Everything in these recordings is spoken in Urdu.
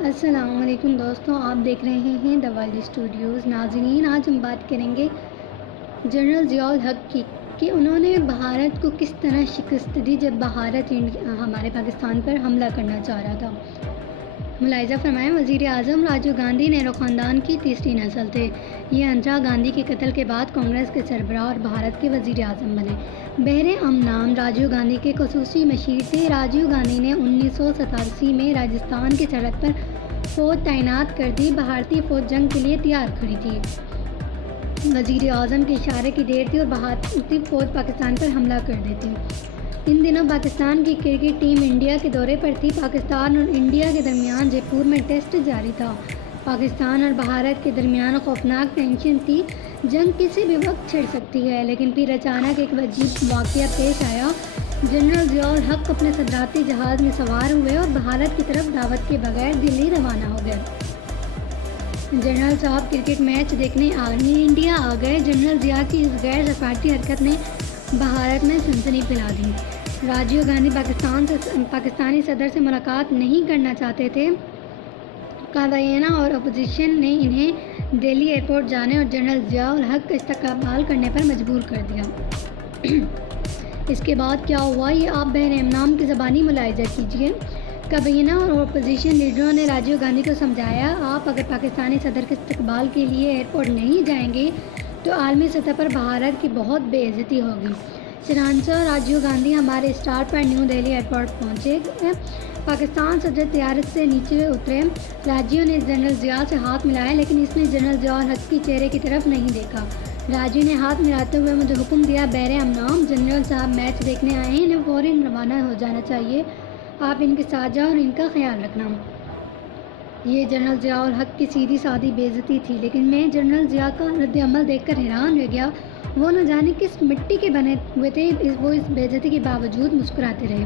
السلام علیکم دوستوں، آپ دیکھ رہے ہیں دا ورلڈ اسٹوڈیوز۔ ناظرین، آج ہم بات کریں گے جنرل ضیاء الحق کی کہ انہوں نے بھارت کو کس طرح شکست دی جب بھارت ہمارے پاکستان پر حملہ کرنا چاہ رہا تھا۔ ملاحظہ فرمائیں، وزیر اعظم راجیو گاندھی نہرو خاندان کی تیسری نسل تھے۔ یہ اندرا گاندھی کے قتل کے بعد کانگریس کے سربراہ اور بھارت کے وزیر اعظم بنے۔ بحر امنام راجیو گاندھی کے خصوصی مشیر تھے۔ راجیو گاندھی نے 1987 میں راجستھان کی سرحد پر فوج تعینات کر دی۔ بھارتی فوج جنگ کے لیے تیار کھڑی تھی۔ وزیر اعظم کے اشارے کی دیر تھی اور بھارتی فوج پاکستان پر حملہ کر دیتی۔ ان دنوں پاکستان کی کرکٹ ٹیم انڈیا کے دورے پر تھی۔ پاکستان اور انڈیا کے درمیان جے پور میں ٹیسٹ جاری تھا۔ پاکستان اور بھارت کے درمیان خوفناک ٹینشن تھی۔ جنگ کسی بھی وقت چھڑ سکتی ہے، لیکن پھر اچانک ایک عجیب واقعہ پیش آیا۔ جنرل ضیاء الحق اپنے صدارتی جہاز میں سوار ہوئے اور بھارت کی طرف دعوت کے بغیر دلی روانہ ہو گئے۔ جنرل صاحب کرکٹ میچ دیکھنے انڈیا آ گئے۔ جنرل ضیاء کی اس غیر سفارتی حرکت نے بھارت میں سنسنی پھیلا دی۔ راجیو گاندھی پاکستانی صدر سے ملاقات نہیں کرنا چاہتے تھے۔ کابینہ اور اپوزیشن نے انہیں دہلی ایئرپورٹ جانے اور جنرل ضیاء الحق کا استقبال کرنے پر مجبور کر دیا۔ اس کے بعد کیا ہوا، یہ آپ بحر امنام کی زبانی ملاحظہ کیجیے۔ کابینہ اور اپوزیشن لیڈروں نے راجیو گاندھی کو سمجھایا، آپ اگر پاکستانی صدر کے استقبال کے لیے ایئرپورٹ نہیں جائیں گے تو عالمی سطح پر بھارت کی بہت بے عزتی ہوگی۔ چنانچہ راجیو گاندھی ہمارے اسٹارٹ پر نیو دہلی ایئرپورٹ پہنچے۔ پاکستان صدر طیارت سے نیچے اترے۔ راجیو نے جنرل ضیاء سے ہاتھ ملایا، لیکن اس نے جنرل ضیاء الحق کی چہرے کی طرف نہیں دیکھا۔ راجیو نے ہاتھ ملاتے ہوئے مجھے حکم دیا، بحر امنام، جنرل صاحب میچ دیکھنے آئے ہیں، انہیں فوراً روانہ ہو جانا چاہیے۔ آپ ان کے ساتھ جاؤ اور ان کا خیال رکھنا۔ یہ جنرل ضیاء الحق کی سیدھی سادی بے عزتی تھی، لیکن میں جنرل ضیاء کا رد عمل دیکھ کر حیران رہ گیا۔ وہ نہ جانے کس مٹی کے بنے ہوئے تھے، وہ اس بے عزتی کے باوجود مسکراتے رہے۔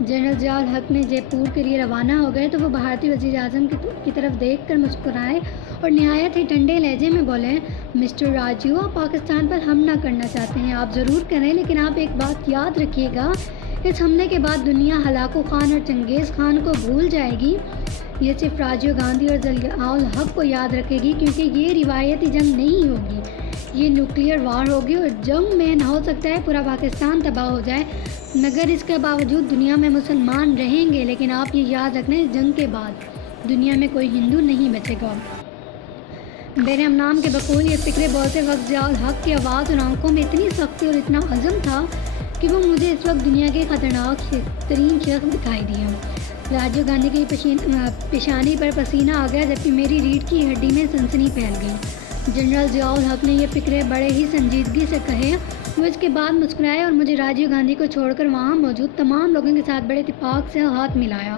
جنرل ضیاء الحق نے جے پور کے لیے روانہ ہو گئے تو وہ بھارتی وزیر اعظم کی طرف دیکھ کر مسکرائے اور نہایت ہی ٹھنڈے لہجے میں بولے، مسٹر راجیو، آپ پاکستان پر حملہ کرنا چاہتے ہیں، آپ ضرور کریں، لیکن آپ ایک بات یاد رکھیے گا، اس حملے کے بعد دنیا ہلاکو خان اور چنگیز خان کو بھول جائے گی۔ یہ صرف راجیو گاندھی اور ضیاء الحق کو یاد رکھے گی، کیونکہ یہ روایتی جنگ نہیں ہوگی، یہ نیوکلیئر وار ہوگی اور جنگ میں نہ ہو سکتا ہے پورا پاکستان تباہ ہو جائے، مگر اس کے باوجود دنیا میں مسلمان رہیں گے، لیکن آپ یہ یاد رکھنا، اس جنگ کے بعد دنیا میں کوئی ہندو نہیں بچے گا۔ بحر امنام کے بقول یہ فکرے بولتے وقت ضیاء الحق کی آواز اور آنکھوں میں اتنی سختی اور اتنا عزم تھا کہ وہ مجھے اس وقت دنیا کے خطرناک ترین شخص دکھائی دیا۔ راجیو گاندھی کی پیشانی پر پسینہ آ گیا، جبکہ میری ریڑھ کی ہڈی میں سنسنی پھیل گئی۔ جنرل ضیاء الحق نے یہ فکرے بڑے ہی سنجیدگی سے کہے۔ وہ اس کے بعد مسکرائے اور مجھے راجیو گاندھی کو چھوڑ کر وہاں موجود تمام لوگوں کے ساتھ بڑے اتفاق سے ہاتھ ملایا۔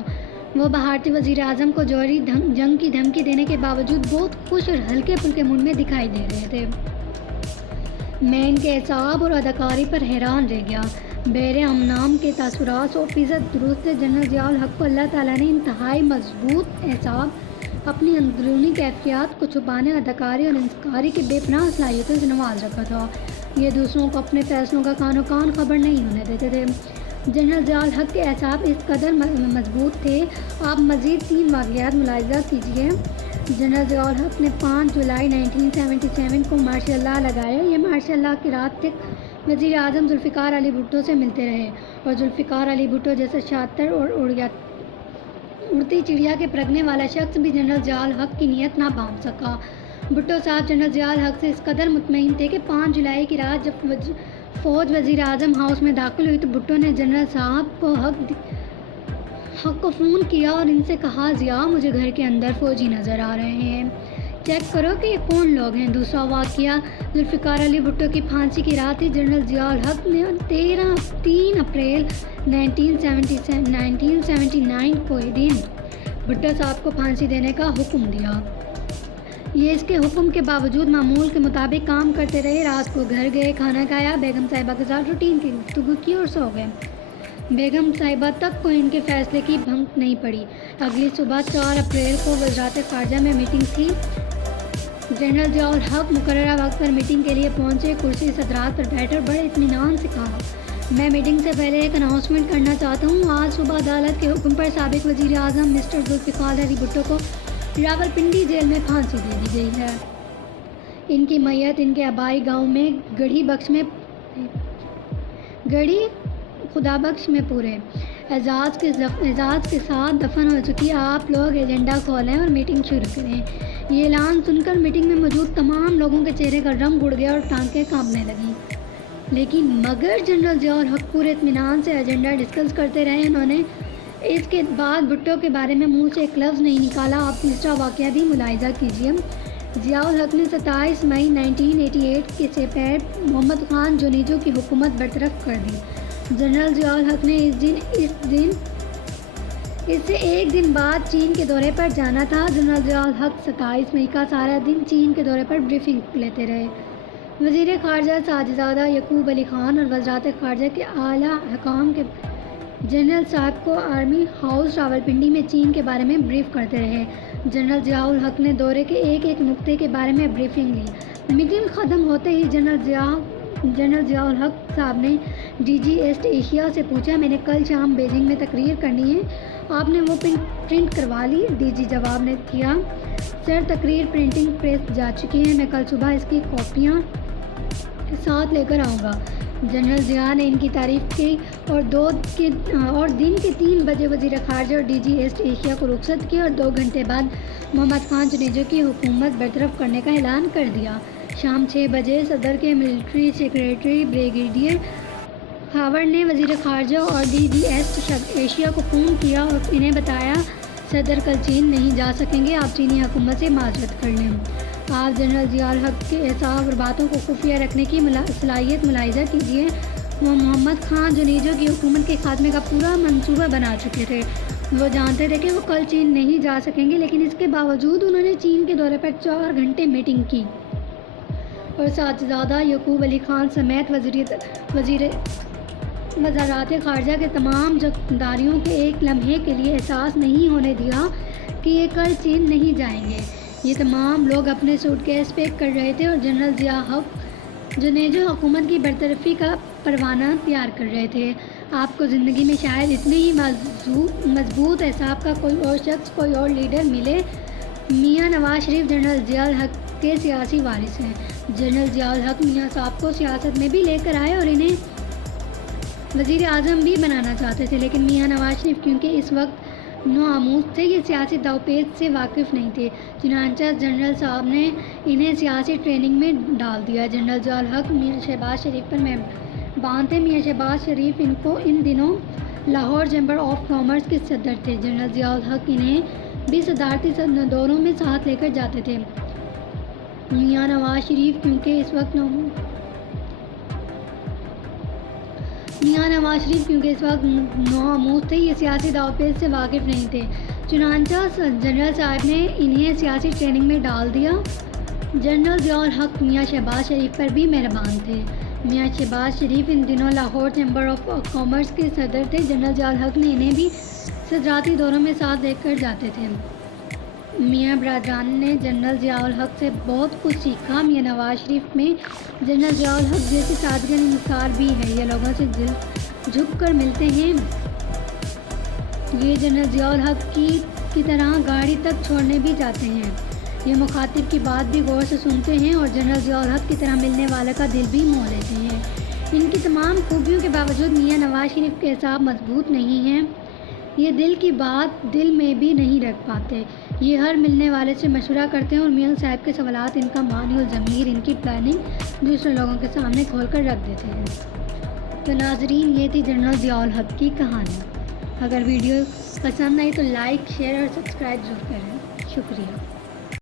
وہ بھارتی وزیر اعظم کو جوہری جنگ کی دھمکی دینے کے باوجود بہت خوش اور ہلکے پھلکے موڈ میں دکھائی دے رہے تھے۔ میں ان کے اعصاب اور اداکاری پر حیران رہ گیا۔ بحر امنام کے تاثرات 100% درست تھے۔ جنرل ضیاء الحق کو اللہ تعالیٰ نے انتہائی مضبوط اعصاب، اپنی اندرونی کیفیات کو چھپانے، اداکاری اور انکاری کی بے پناہ صلاحیتوں سے نواز رکھا تھا۔ یہ دوسروں کو اپنے فیصلوں کا کان و کان خبر نہیں ہونے دیتے تھے۔ جنرل ضیاء الحق کے اعصاب اس قدر مضبوط تھے۔ آپ مزید 3 واقعات ملاحظہ کیجیے۔ جنرل ضیاء الحق نے 5 جولائی 1977 کو مارشل لا لگایا۔ یہ مارشل لا کی رات تک وزیر اعظم ذوالفقار علی بھٹو سے ملتے رہے، اور ذوالفقار علی بھٹو جیسا شاطر اور اڑتی چڑیا کے پرکھنے والا شخص بھی جنرل ضیاء الحق کی نیت نہ بھانپ سکا۔ بھٹو صاحب جنرل ضیاء الحق سے اس قدر مطمئن تھے کہ 5 جولائی کی رات جب فوج وزیر اعظم ہاؤس میں داخل ہوئی تو بھٹو نے جنرل صاحب کو حق کو فون کیا اور ان سے کہا، ضیاء، مجھے گھر کے اندر فوجی نظر آ رہے ہیں، چیک کرو کہ یہ کون لوگ ہیں۔ دوسرا واقعہ ذوالفقار علی بھٹو کی پھانسی کی رات تھی۔ جنرل ضیاء الحق نے 3 اپریل 1979 کو دن بھٹو صاحب کو پھانسی دینے کا حکم دیا۔ یہ اس کے حکم کے باوجود معمول کے مطابق کام کرتے رہے۔ رات کو گھر گئے، کھانا کھایا، بیگم صاحبہ کے ساتھ روٹین کی گفتگو کی اور سو گئے۔ بیگم صاحبہ تک کو ان کے فیصلے کی بھنک نہیں پڑی۔ اگلی صبح 4 اپریل کو وزارت خارجہ میں میٹنگ تھی۔ جنرل ضیاء الحق مقررہ وقت پر میٹنگ کے لیے پہنچے، کرسی صدرات پر بیٹھے اور بڑے اطمینان سے کہا، میں میٹنگ سے پہلے ایک اناؤنسمنٹ کرنا چاہتا ہوں۔ آج صبح عدالت کے حکم پر سابق وزیر اعظم مسٹر ذوالفقار علی بھٹو کو راولپنڈی جیل میں پھانسی دے دی گئی ہے۔ ان کی میت ان کے آبائی گاؤں میں گڑھی خدا بخش میں پورے اعزاز کے ساتھ دفن ہو چکی۔ آپ لوگ ایجنڈا کھولیں اور میٹنگ شروع کریں۔ یہ اعلان سن کر میٹنگ میں موجود تمام لوگوں کے چہرے کا رنگ اڑ گیا اور ٹانکیں کانپنے لگیں، لیکن مگر جنرل ضیاء الحق پورے اطمینان سے ایجنڈا ڈسکس کرتے رہے۔ انہوں نے اس کے بعد بھٹو کے بارے میں منہ سے ایک لفظ نہیں نکالا۔ آپ تیسرا واقعہ بھی ملاحظہ کیجیے۔ ضیاء الحق نے 27 مئی 1988 سے پیر محمد خان جونیجو کی حکومت برطرف کر دی۔ جنرل ضیاء الحق نے اس سے ایک دن بعد چین کے دورے پر جانا تھا۔ جنرل ضیاء الحق 27 مئی کا سارا دن چین کے دورے پر بریفنگ لیتے رہے۔ وزیر خارجہ ساجدزادہ یعقوب علی خان اور وزارت خارجہ کے اعلیٰ حکام کے جنرل صاحب کو آرمی ہاؤس راولپنڈی میں چین کے بارے میں بریف کرتے رہے۔ جنرل ضیاء الحق نے دورے کے ایک نقطے کے بارے میں بریفنگ لی۔ میٹنگ ختم ہوتے ہی جنرل ضیاء الحق صاحب نے ڈی جی ایسٹ ایشیا سے پوچھا، میں نے کل شام بیجنگ میں تقریر کرنی ہے، آپ نے وہ پرنٹ کروا لی؟ ڈی جی جواب نے کیا، سر تقریر پرنٹنگ پریس جا چکی ہے، میں کل صبح اس کی کاپیاں ساتھ لے کر آؤں گا۔ جنرل ضیاء نے ان کی تعریف کی اور دن کے 3 بجے وزیر خارجہ اور ڈی جی ایسٹ ایشیا کو رخصت کیا اور 2 گھنٹے بعد محمد خان جونیجو کی حکومت برطرف کرنے کا اعلان کر دیا۔ شام 6 بجے صدر کے ملٹری سیکریٹری بریگیڈیئر ہاورڈ نے وزیر خارجہ اور ڈی جی ایسٹ ایشیا کو فون کیا اور انہیں بتایا صدر کل چین نہیں جا سکیں گے، آپ چینی حکومت سے معذرت کر لیں۔ آپ جنرل ضیاء الحق کے اعصاب اور باتوں کو خفیہ رکھنے کی صلاحیت ملاحظہ کیجیے۔ وہ محمد خان جونیجو کی حکومت کے خاتمے کا پورا منصوبہ بنا چکے تھے۔ وہ جانتے تھے کہ وہ کل چین نہیں جا سکیں گے، لیکن اس کے باوجود انہوں نے چین کے دورے پر 4 گھنٹے میٹنگ کی اور ساجدزادہ یعقوب علی خان سمیت وزارت خارجہ کے تمام ذمہ کے ایک لمحے کے لیے احساس نہیں ہونے دیا کہ یہ کل چین نہیں جائیں گے۔ یہ تمام لوگ اپنے سوٹ کیس پیک کر رہے تھے اور جنرل ضیاء الحق جونیجو حکومت کی برطرفی کا پروانہ تیار کر رہے تھے۔ آپ کو زندگی میں شاید اتنے ہی مضبوط اعصاب کا کوئی اور شخص، کوئی اور لیڈر ملے۔ میاں نواز شریف جنرل ضیاء الحق کے سیاسی وارث ہیں۔ جنرل ضیاء الحق میاں صاحب کو سیاست میں بھی لے کر آئے اور انہیں وزیر اعظم بھی بنانا چاہتے تھے، لیکن میاں نواز شریف کیونکہ اس وقت نوآموز تھے، یہ سیاسی داوپیچ سے واقف نہیں تھے، چنانچہ جنرل صاحب نے انہیں سیاسی ٹریننگ میں ڈال دیا۔ جنرل ضیاء الحق میاں شہباز شریف پر مہربان تھے۔ میاں شہباز شریف ان دنوں لاہور چیمبر آف کامرس کے صدر تھے۔ جنرل ضیاء الحق انہیں بھی صدارتی دوروں میں ساتھ لے کر جاتے تھے۔ میاں نواز شریف کیونکہ اس وقت نوآموز تھے، یہ سیاسی داوپیچ سے واقف نہیں تھے، چنانچہ جنرل صاحب نے انہیں سیاسی ٹریننگ میں ڈال دیا۔ جنرل ضیاء الحق میاں شہباز شریف پر بھی مہربان تھے۔ میاں شہباز شریف ان دنوں لاہور چیمبر آف کامرس کے صدر تھے۔ جنرل ضیاء الحق نے انہیں بھی صدارتی دوروں میں ساتھ لے کر جاتے تھے۔ میاں برادران نے جنرل ضیاء الحق سے بہت کچھ سیکھا۔ میاں نواز شریف میں جنرل ضیاء الحق جیسی سادگی انصار بھی ہے، یہ لوگوں سے جھک کر ملتے ہیں، یہ جنرل ضیاء الحق کی طرح گاڑی تک چھوڑنے بھی جاتے ہیں، یہ مخاطب کی بات بھی غور سے سنتے ہیں اور جنرل ضیاء الحق کی طرح ملنے والے کا دل بھی مول لیتے ہیں۔ ان کی تمام خوبیوں کے باوجود میاں نواز شریف کے اعصاب مضبوط نہیں ہیں، یہ دل کی بات دل میں بھی نہیں رکھ پاتے، یہ ہر ملنے والے سے مشورہ کرتے ہیں اور میاں صاحب کے سوالات ان کا معنی الضمیر، ان کی پلاننگ دوسرے لوگوں کے سامنے کھول کر رکھ دیتے ہیں۔ تو ناظرین، یہ تھی جنرل ضیاء الحق کی کہانی۔ اگر ویڈیو پسند آئی تو لائک، شیئر اور سبسکرائب ضرور کریں۔ شکریہ۔